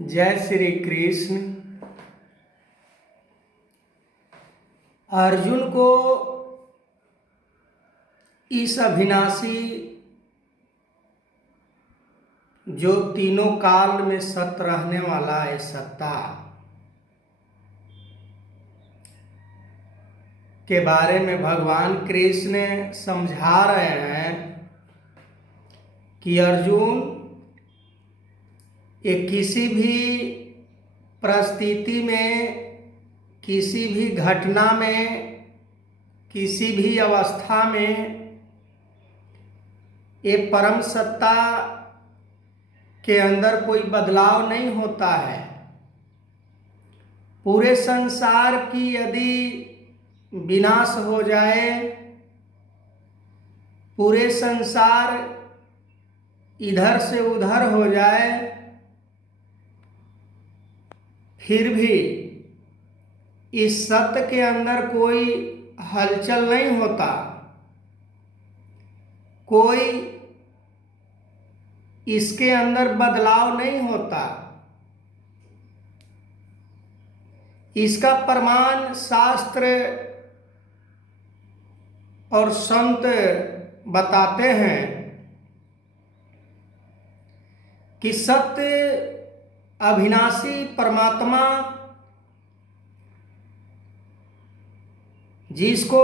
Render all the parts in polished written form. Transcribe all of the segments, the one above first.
जय श्री कृष्ण। अर्जुन को इस अविनाशी जो तीनों काल में सत्य रहने वाला है सत्ता के बारे में भगवान कृष्ण समझा रहे हैं कि अर्जुन ये किसी भी परिस्थिति में, किसी भी घटना में, किसी भी अवस्था में ये परम सत्ता के अंदर कोई बदलाव नहीं होता है। पूरे संसार की यदि विनाश हो जाए, पूरे संसार इधर से उधर हो जाए, फिर भी इस सत्य के अंदर कोई हलचल नहीं होता, कोई इसके अंदर बदलाव नहीं होता। इसका प्रमाण शास्त्र और संत बताते हैं कि सत्य अविनाशी परमात्मा जिसको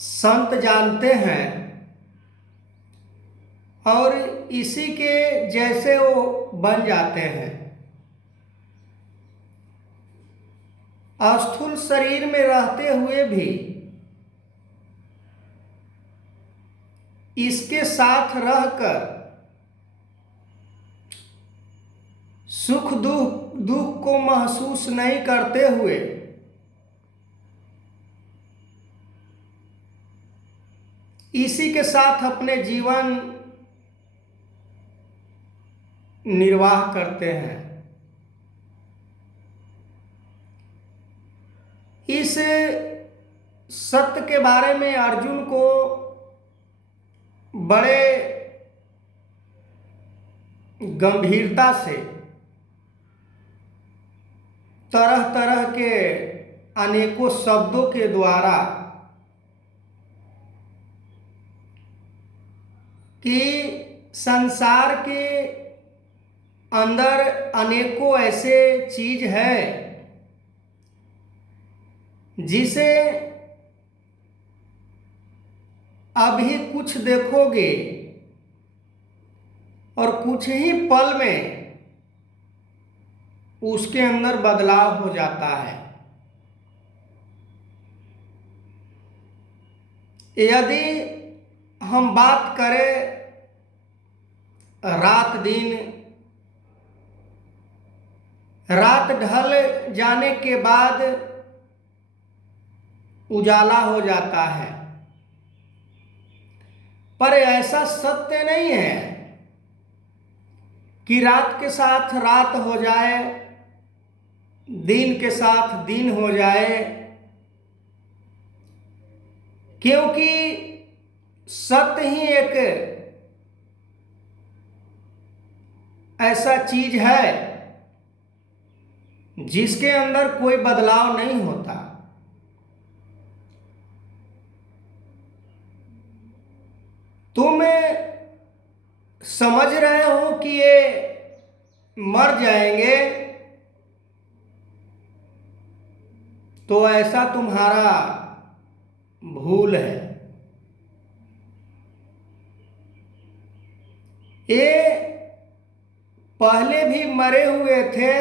संत जानते हैं और इसी के जैसे वो बन जाते हैं। स्थूल शरीर में रहते हुए भी इसके साथ रहकर सुख दुख को महसूस नहीं करते हुए इसी के साथ अपने जीवन निर्वाह करते हैं। इस सत्य के बारे में अर्जुन को बड़े गंभीरता से तरह तरह के अनेकों शब्दों के द्वारा कि संसार के अंदर अनेकों ऐसे चीज है जिसे अभी कुछ देखोगे और कुछ ही पल में उसके अंदर बदलाव हो जाता है। यदि हम बात करें रात दिन, रात ढल जाने के बाद उजाला हो जाता है, पर ऐसा सत्य नहीं है कि रात के साथ रात हो जाए, दिन के साथ दिन हो जाए, क्योंकि सत्य ही एक ऐसा चीज है जिसके अंदर कोई बदलाव नहीं होता। तुम समझ रहे हो कि ये मर जाएंगे, तो ऐसा तुम्हारा भूल है। ये पहले भी मरे हुए थे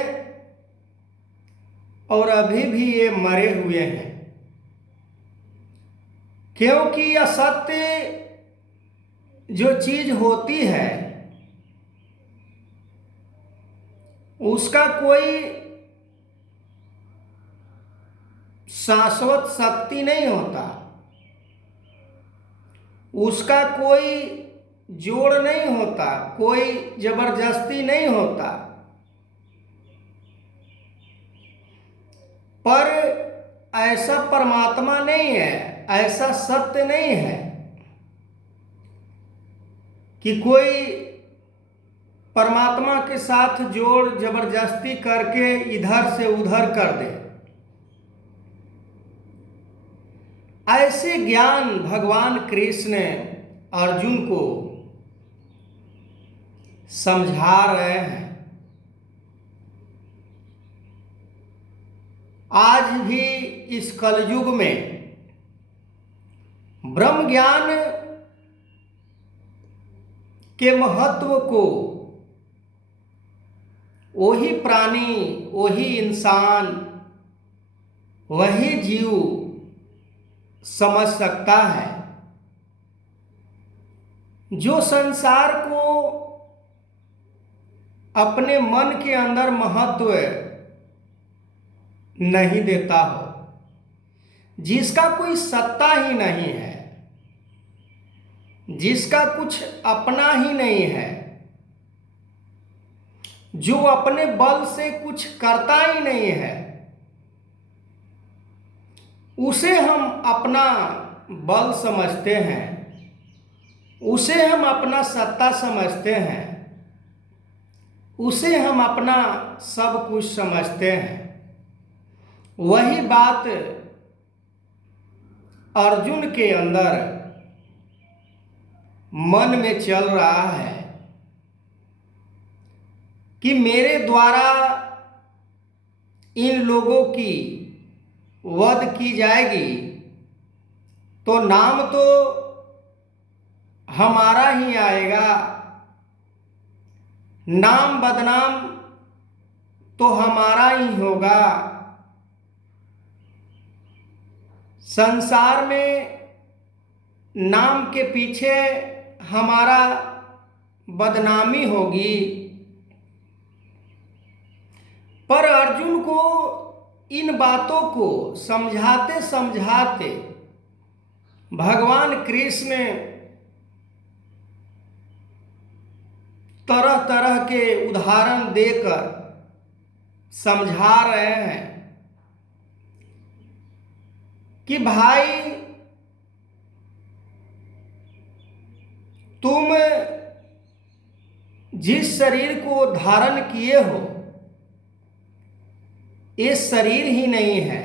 और अभी भी ये मरे हुए हैं, क्योंकि असत्य जो चीज होती है उसका कोई शाश्वत शक्ति नहीं होता, उसका कोई जोड़ नहीं होता, कोई जबरदस्ती नहीं होता। पर ऐसा परमात्मा नहीं है, ऐसा सत्य नहीं है कि कोई परमात्मा के साथ जोड़ जबरदस्ती करके इधर से उधर कर दे। ऐसे ज्ञान भगवान कृष्ण अर्जुन को समझा रहे हैं। आज भी इस कलयुग में ब्रह्म ज्ञान के महत्व को वही प्राणी, वही इंसान, वही जीव समझ सकता है जो संसार को अपने मन के अंदर महत्व नहीं देता हो, जिसका कोई सत्ता ही नहीं है, जिसका कुछ अपना ही नहीं है, जो अपने बल से कुछ करता ही नहीं है, उसे हम अपना बल समझते हैं, उसे हम अपना सत्ता समझते हैं, उसे हम अपना सब कुछ समझते हैं। वही बात अर्जुन के अंदर मन में चल रहा है कि मेरे द्वारा इन लोगों की वध की जाएगी तो नाम तो हमारा ही आएगा, नाम बदनाम तो हमारा ही होगा। संसार में नाम के पीछे हमारा बदनामी होगी। पर अर्जुन को इन बातों को समझाते समझाते भगवान कृष्ण तरह तरह के उदाहरण देकर समझा रहे हैं कि भाई तुम जिस शरीर को धारण किए हो ये शरीर ही नहीं है।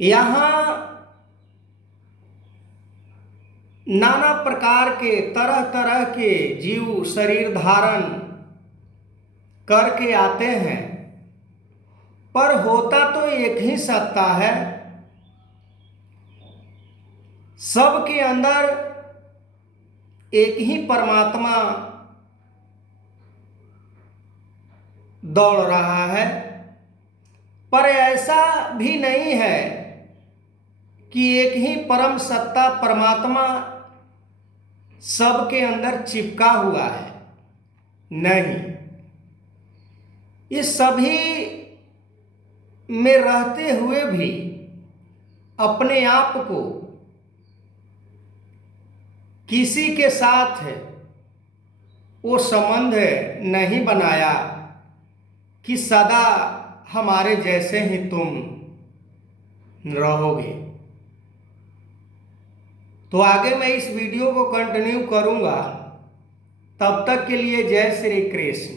यहाँ नाना प्रकार के तरह तरह के जीव शरीर धारण करके आते हैं, पर होता तो एक ही सत्ता है। सबके अंदर एक ही परमात्मा दौड़ रहा है। पर ऐसा भी नहीं है कि एक ही परम सत्ता परमात्मा सबके अंदर चिपका हुआ है। नहीं, ये सभी में रहते हुए भी अपने आप को किसी के साथ वो संबंध नहीं बनाया कि सदा हमारे जैसे ही तुम रहोगे। तो आगे मैं इस वीडियो को कंटिन्यू करूंगा। तब तक के लिए जय श्री कृष्ण।